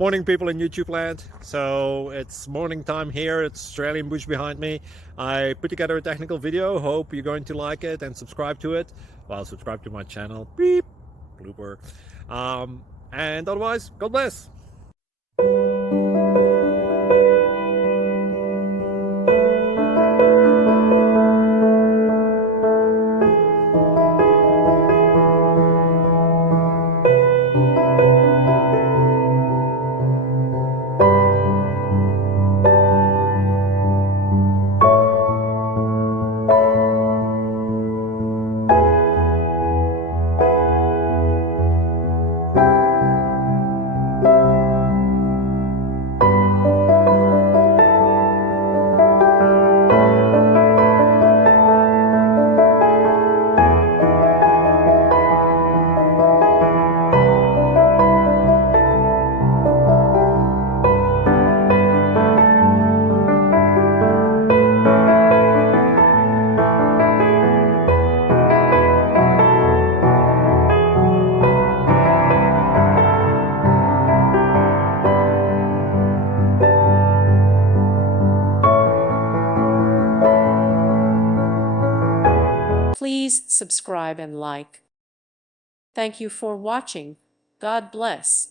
Morning, people in YouTube land. So it's morning time here. It's Australian bush behind me. I put together a technical video. Hope you're going to like it and subscribe to it. Well, subscribe to my channel. Beep. Blooper. And otherwise, God bless. Please subscribe and like. Thank you for watching. God bless.